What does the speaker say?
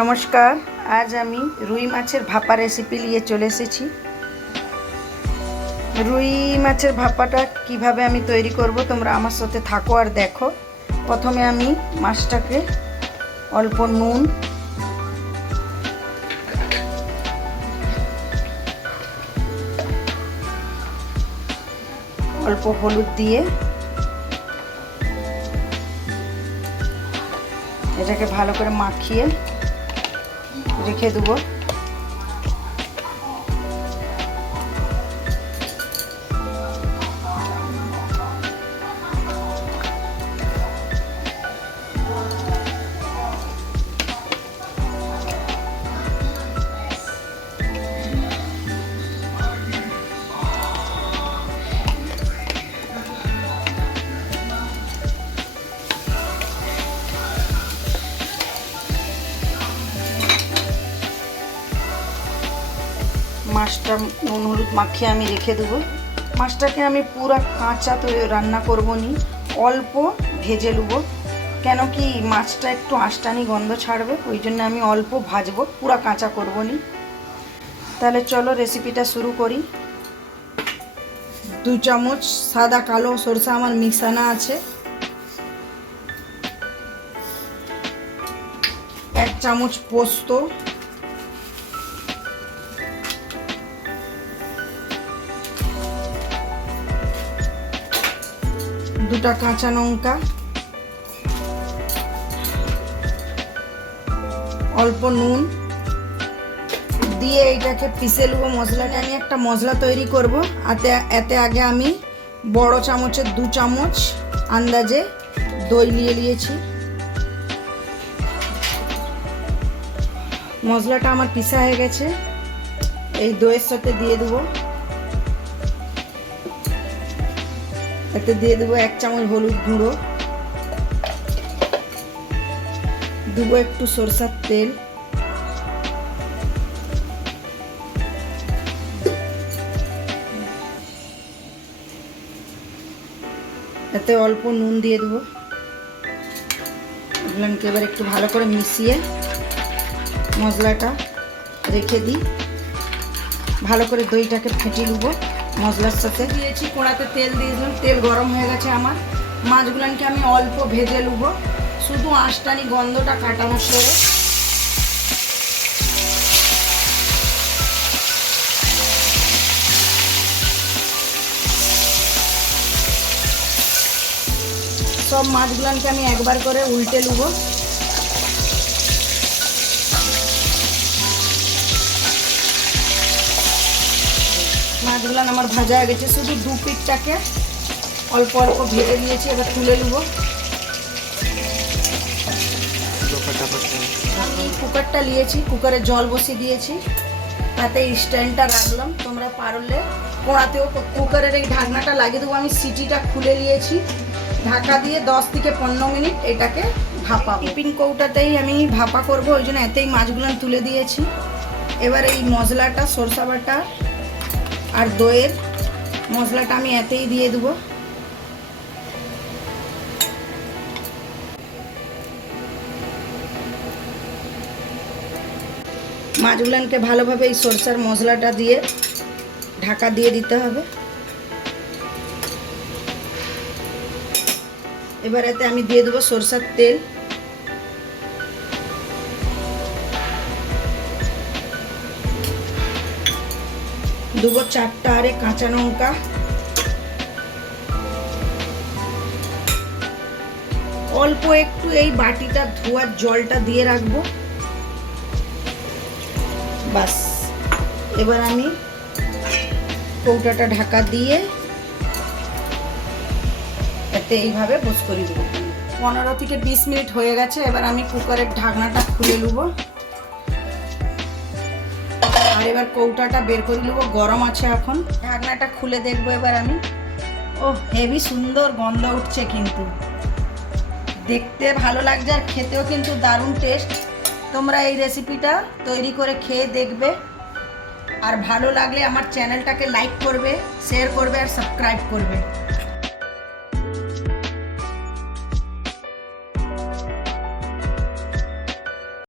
নমস্কার। আজ আমি রুই মাছের ভাপা রেসিপি নিয়ে চলে এসেছি। রুই মাছের ভাপাটা কিভাবে আমি তৈরি করব তোমরা আমার সাথে থাকো আর দেখো। প্রথমে আমি মাছটাকে অল্প নুন, অল্প হলুদ দিয়ে এটাকে ভালো করে মাখিয়ে রেখে দেবো। মাছটা নুন হলুদ মাখিয়ে আমি রেখে দেবো। মাছটাকে আমি পুরো কাঁচা তো রান্না করবো নি, অল্প ভেজে নেবো। কেন কি মাছটা একটু আঁশটানি গন্ধ ছাড়বে, ওই জন্য আমি অল্প ভাজবো, পুরো কাঁচা করবো নি। তাহলে চলো রেসিপিটা শুরু করি। 2 চামচ সাদা কালো সরষা আমার মিশানো আছে, 1 চামচ পোস্ত, 2টা কাঁচা লঙ্কা, অল্প নুন দিয়ে এইটাকে পিষে নেবো। মশলাটা আমি একটা মশলা তৈরি করব। এতে আগে আমি বড় চামচের 2 চামচ আন্দাজে দই নিয়েছি। মশলাটা আমার পিষা হয়ে গেছে, এই দইয়ের সাথে দিয়ে দেবো। এতে দিয়ে দেবো 1 চামচ হলুদ গুঁড়ো, দেবো একটু সরষের তেল, এতে অল্প নুন দিয়ে দেবো। এগুলোকে এবার একটু ভালো করে মিশিয়ে মশলাটা রেখে দিই। ভালো করে দইটাকে ফেটিয়ে নেবো মশলার সাথে। দিয়েছি কড়াতে তেল দিয়ে দিলাম, তেল গরম হয়ে গেছে আমার। মাছগুলোকে আমি অল্প ভেজে নেবো, শুধু আঁশটানি গন্ধটা কাটানোর পরে। সব মাছগুলোকে আমি একবার করে উল্টে নেবো। মাছগুলো আমার ভাজা হয়ে গেছে, শুধু 2 পিঠটাকে অল্প অল্প ভেজে দিয়েছি। এবার তুলে নেবো। আমি কুকারটা নিয়েছি, কুকারে জল বসিয়ে দিয়েছি, তাতে স্ট্যান্ডটা রাখলাম। তোমরা পারলে কড়াতেও কুকারের এই ঢাকনাটা লাগিয়ে দেবো। আমি সিটিটা খুলে নিয়েছি, ঢাকা দিয়ে 10 থেকে 15 মিনিট এটাকে ভাপা। টিফিন কৌটাতেই আমি ভাপা করব, ওই জন্য এতেই মাছগুলো তুলে দিয়েছি। এবার এই মশলাটা সরষা বাটা আর দইয়ের মশলাটা আমি এতেই দিয়ে দেবো। মাছগুলোকে ভালোভাবে এই সরষার মশলাটা দিয়ে ঢাকা দিয়ে দিতে হবে। এবার এতে আমি দিয়ে দেবো সরষার তেল, দেবো 4টা আরে কাঁচা লঙ্কা, অল্প একটু এই বাটিটা ধোয়ার জলটা দিয়ে রাখবো, বাস। এবার আমি কৌটাটা ঢাকা দিয়ে এতে এইভাবে বস করে দেবো। 15 থেকে 20 মিনিট হয়ে গেছে। এবার আমি কুকারের ঢাকনাটা খুলে নেব, আর এবার কৌটাটা বের করে নেবো, গরম আছে এখন। ঢাকনাটা খুলে দেখবো এবার আমি। ও হেভি সুন্দর গন্ধ উঠছে, কিন্তু দেখতে ভালো লাগছে আর খেতেও কিন্তু দারুণ টেস্ট। তোমরা এই রেসিপিটা তৈরি করে খেয়ে দেখবে, আর ভালো লাগলে আমার চ্যানেলটাকে লাইক করবে, শেয়ার করবে আর সাবস্ক্রাইব করবে।